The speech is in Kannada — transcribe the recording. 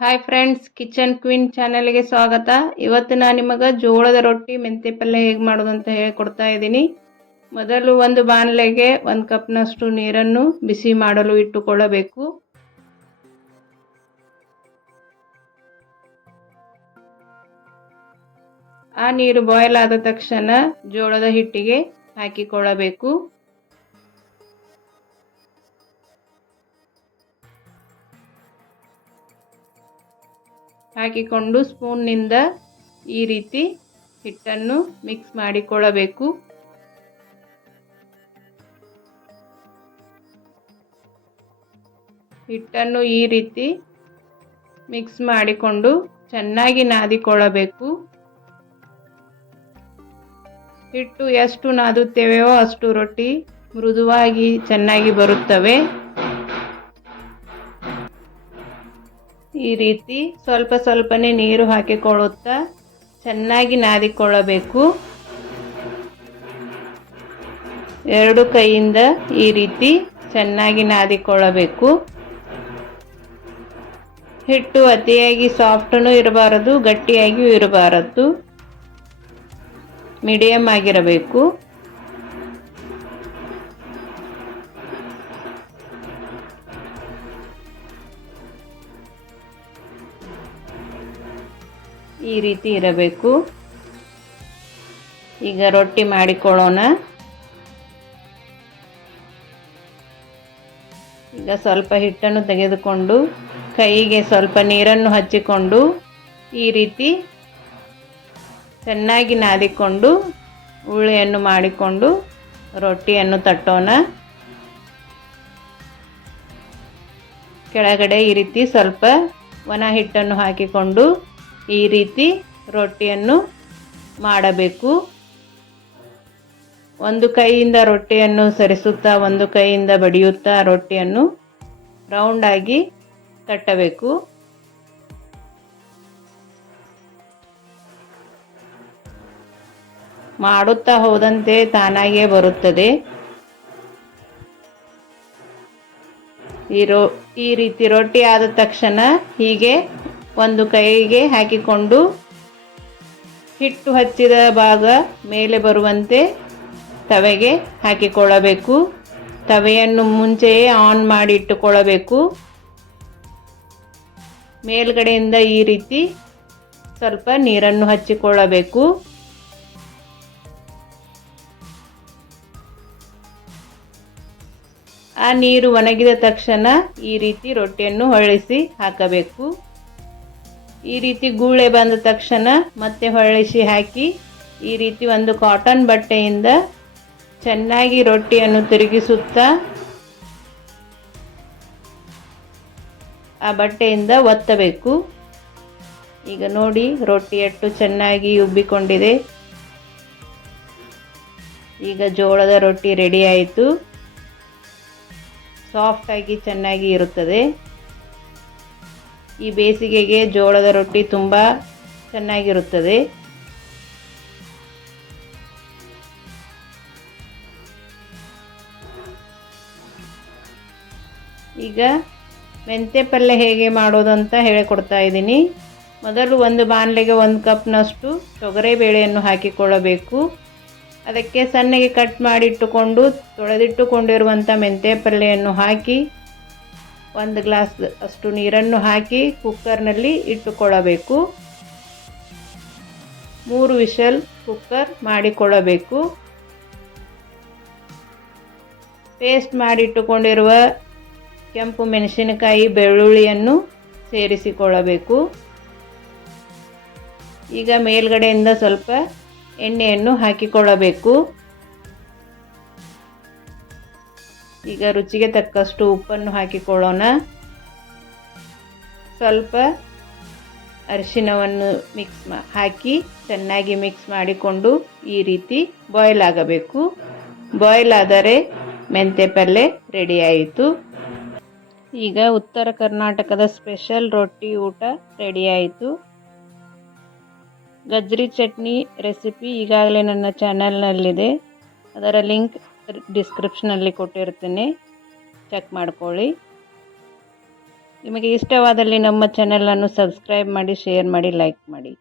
ಹಾಯ್ ಫ್ರೆಂಡ್ಸ್, ಕಿಚನ್ ಕ್ವೀನ್ ಚಾನೆಲ್ಗೆ ಸ್ವಾಗತ. ಇವತ್ತು ನಾನು ನಿಮಗೆ ಜೋಳದ ರೊಟ್ಟಿ ಮೆಂತೆ ಪಲ್ಯ ಹೇಗೆ ಮಾಡೋದು ಅಂತ ಹೇಳ್ಕೊಡ್ತಾ ಇದ್ದೀನಿ. ಮೊದಲು ಒಂದು ಬಾಣಲೆಗೆ 1 ಕಪ್ನಷ್ಟು ನೀರನ್ನು ಬಿಸಿ ಮಾಡಲು ಇಟ್ಟುಕೊಳ್ಳಬೇಕು. ಆ ನೀರು ಬಾಯ್ಲ್ ಆದ ತಕ್ಷಣ ಜೋಳದ ಹಿಟ್ಟಿಗೆ ಹಾಕಿಕೊಳ್ಳಬೇಕು. ಹಾಕಿಕೊಂಡು ಸ್ಪೂನ್ನಿಂದ ಈ ರೀತಿ ಹಿಟ್ಟನ್ನು ಮಿಕ್ಸ್ ಮಾಡಿಕೊಳ್ಳಬೇಕು. ಹಿಟ್ಟನ್ನು ಈ ರೀತಿ ಮಿಕ್ಸ್ ಮಾಡಿಕೊಂಡು ಚೆನ್ನಾಗಿ ನಾದಿಕೊಳ್ಳಬೇಕು. ಹಿಟ್ಟು ಎಷ್ಟು ನಾದುತ್ತೇವೆಯೋ ಅಷ್ಟು ರೊಟ್ಟಿ ಮೃದುವಾಗಿ ಚೆನ್ನಾಗಿ ಬರುತ್ತವೆ. ಈ ರೀತಿ ಸ್ವಲ್ಪ ಸ್ವಲ್ಪನೇ ನೀರು ಹಾಕಿಕೊಳ್ಳುತ್ತಾ ಚೆನ್ನಾಗಿ ನಾದಿಕೊಳ್ಳಬೇಕು. 2 ಕೈಯಿಂದ ಈ ರೀತಿ ಚೆನ್ನಾಗಿ ನಾದಿಕೊಳ್ಳಬೇಕು. ಹಿಟ್ಟು ಅತಿಯಾಗಿ ಸಾಫ್ಟೂ ಇರಬಾರದು, ಗಟ್ಟಿಯಾಗಿಯೂ ಇರಬಾರದು, ಮೀಡಿಯಂ ಆಗಿರಬೇಕು. ಈ ರೀತಿ ಇರಬೇಕು. ಈಗ ರೊಟ್ಟಿ ಮಾಡಿಕೊಳ್ಳೋಣ. ಈಗ ಸ್ವಲ್ಪ ಹಿಟ್ಟನ್ನು ತೆಗೆದುಕೊಂಡು ಕೈಗೆ ಸ್ವಲ್ಪ ನೀರನ್ನು ಹಚ್ಚಿಕೊಂಡು ಈ ರೀತಿ ಚೆನ್ನಾಗಿ ನಾದಿಕೊಂಡು ಉಳ್ಳೆಯನ್ನು ಮಾಡಿಕೊಂಡು ರೊಟ್ಟಿಯನ್ನು ತಟ್ಟೋಣ. ಕೆಳಗಡೆ ಈ ರೀತಿ ಸ್ವಲ್ಪ ಒಣ ಹಿಟ್ಟನ್ನು ಹಾಕಿಕೊಂಡು ಈ ರೀತಿ ರೊಟ್ಟಿಯನ್ನು ಮಾಡಬೇಕು. ಒಂದು ಕೈಯಿಂದ ರೊಟ್ಟಿಯನ್ನು ಸರಿಸುತ್ತಾ ಒಂದು ಕೈಯಿಂದ ಬಡಿಯುತ್ತಾ ರೊಟ್ಟಿಯನ್ನು ರೌಂಡ್ ಆಗಿ ತಟ್ಟಬೇಕು. ಮಾಡುತ್ತಾ ಹೋದಂತೆ ತಾನಾಗಿಯೇ ಬರುತ್ತದೆ. ಈ ರೀತಿ ರೊಟ್ಟಿ ಆದ ತಕ್ಷಣ ಹೀಗೆ ಒಂದು ಕೈಗೆ ಹಾಕಿಕೊಂಡು ಹಿಟ್ಟು ಹಚ್ಚಿದ ಭಾಗ ಮೇಲೆ ಬರುವಂತೆ ತವೆಗೆ ಹಾಕಿಕೊಳ್ಳಬೇಕು. ತವೆಯನ್ನು ಮುಂಚೆಯೇ ಆನ್ ಮಾಡಿ ಇಟ್ಟುಕೊಳ್ಳಬೇಕು. ಮೇಲ್ಗಡೆಯಿಂದ ಈ ರೀತಿ ಸ್ವಲ್ಪ ನೀರನ್ನು ಹಚ್ಚಿಕೊಳ್ಳಬೇಕು. ಆ ನೀರು ಒಣಗಿದ ತಕ್ಷಣ ಈ ರೀತಿ ರೊಟ್ಟಿಯನ್ನು ಹೊಳ್ಳಿಸಿ ಹಾಕಬೇಕು. ಈ ರೀತಿ ಗೂಳೆ ಬಂದ ತಕ್ಷಣ ಮತ್ತೆ ಹೊಳ್ಳಿಸಿ ಹಾಕಿ ಈ ರೀತಿ ಒಂದು ಕಾಟನ್ ಬಟ್ಟೆಯಿಂದ ಚೆನ್ನಾಗಿ ರೊಟ್ಟಿಯನ್ನು ತಿರುಗಿಸುತ್ತಾ ಆ ಬಟ್ಟೆಯಿಂದ ಒತ್ತಬೇಕು. ಈಗ ನೋಡಿ ರೊಟ್ಟಿ ಎಷ್ಟು ಚೆನ್ನಾಗಿ ಉಬ್ಬಿಕೊಂಡಿದೆ. ಈಗ ಜೋಳದ ರೊಟ್ಟಿ ರೆಡಿ ಆಯಿತು. ಸಾಫ್ಟಾಗಿ ಚೆನ್ನಾಗಿ ಇರುತ್ತದೆ. ಈ ಬೇಸಿಗೆಗೆ ಜೋಳದ ರೊಟ್ಟಿ ತುಂಬ ಚೆನ್ನಾಗಿರುತ್ತದೆ. ಈಗ ಮೆಂತೆ ಪಲ್ಯ ಹೇಗೆ ಮಾಡೋದು ಅಂತ ಹೇಳಿಕೊಡ್ತಾ ಇದ್ದೀನಿ. ಮೊದಲು ಒಂದು ಬಾಣಲೆಗೆ 1 ಕಪ್ನಷ್ಟು ತೊಗರಿಬೇಳೆಯನ್ನು ಹಾಕಿಕೊಳ್ಳಬೇಕು. ಅದಕ್ಕೆ ಸಣ್ಣಗೆ ಕಟ್ ಮಾಡಿಟ್ಟುಕೊಂಡು ತೊಳೆದಿಟ್ಟುಕೊಂಡಿರುವಂಥ ಮೆಂತೆ ಪಲ್ಯವನ್ನು ಹಾಕಿ 1 ಗ್ಲಾಸ್ ಅಷ್ಟು ನೀರನ್ನು ಹಾಕಿ ಕುಕ್ಕರ್ನಲ್ಲಿ ಇಟ್ಟುಕೊಳ್ಳಬೇಕು. 3 ವಿಷಲ್ ಕುಕ್ಕರ್ ಮಾಡಿಕೊಳ್ಳಬೇಕು. ಪೇಸ್ಟ್ ಮಾಡಿಟ್ಟುಕೊಂಡಿರುವ ಕೆಂಪು ಮೆಣಸಿನಕಾಯಿ, ಬೆಳ್ಳುಳ್ಳಿಯನ್ನು ಸೇರಿಸಿಕೊಳ್ಳಬೇಕು. ಈಗ ಮೇಲ್ಗಡೆಯಿಂದ ಸ್ವಲ್ಪ ಎಣ್ಣೆಯನ್ನು ಹಾಕಿಕೊಳ್ಳಬೇಕು. ಈಗ ರುಚಿಗೆ ತಕ್ಕಷ್ಟು ಉಪ್ಪನ್ನು ಹಾಕಿಕೊಳ್ಳೋಣ. ಸ್ವಲ್ಪ ಅರಿಶಿನವನ್ನು ಹಾಕಿ ಚೆನ್ನಾಗಿ ಮಿಕ್ಸ್ ಮಾಡಿಕೊಂಡು ಈ ರೀತಿ ಬಾಯ್ಲ್ ಆಗಬೇಕು. ಬಾಯ್ಲ್ ಆದರೆ ಮೆಂತೆ ಪಲ್ಯ ರೆಡಿ ಆಯಿತು. ಈಗ ಉತ್ತರ ಕರ್ನಾಟಕದ ಸ್ಪೆಷಲ್ ರೊಟ್ಟಿ ಊಟ ರೆಡಿ ಆಯಿತು. ಗಜ್ರಿ ಚಟ್ನಿ ರೆಸಿಪಿ ಈಗಾಗಲೇ ನನ್ನ ಚಾನಲ್ನಲ್ಲಿದೆ. ಅದರ ಲಿಂಕ್ ಡಿಸ್ಕ್ರಿಪ್ಷನಲ್ಲಿ ಕೊಟ್ಟಿರ್ತೀನಿ, ಚೆಕ್ ಮಾಡ್ಕೊಳ್ಳಿ. ನಿಮಗೆ ಇಷ್ಟವಾದಲ್ಲಿ ನಮ್ಮ ಚಾನೆಲನ್ನು ಸಬ್ಸ್ಕ್ರೈಬ್ ಮಾಡಿ, ಶೇರ್ ಮಾಡಿ, ಲೈಕ್ ಮಾಡಿ.